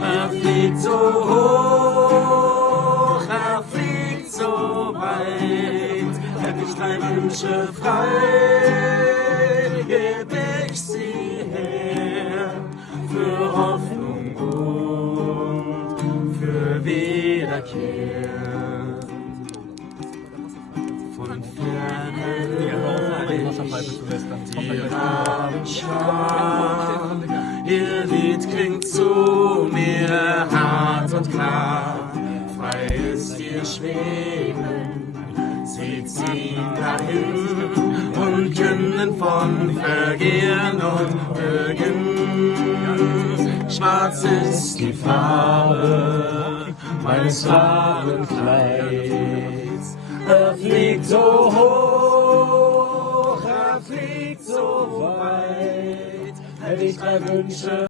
Er fliegt so hoch, er fliegt so weit. Hätte ich 3 Wünsche frei, geb ich sie her. Für Hoffnung und für Wiederkehr. Von Ferne die Rabenschar, ihr Lied klingt zu mir hart und klar. Frei ist ihr Schweben, sie ziehen dahin und künden von Vergehen und Mögen. Schwarz ist die Farbe meines wahren Kleids. Er fliegt so hoch, er fliegt so weit, hätte ich 3 Wünsche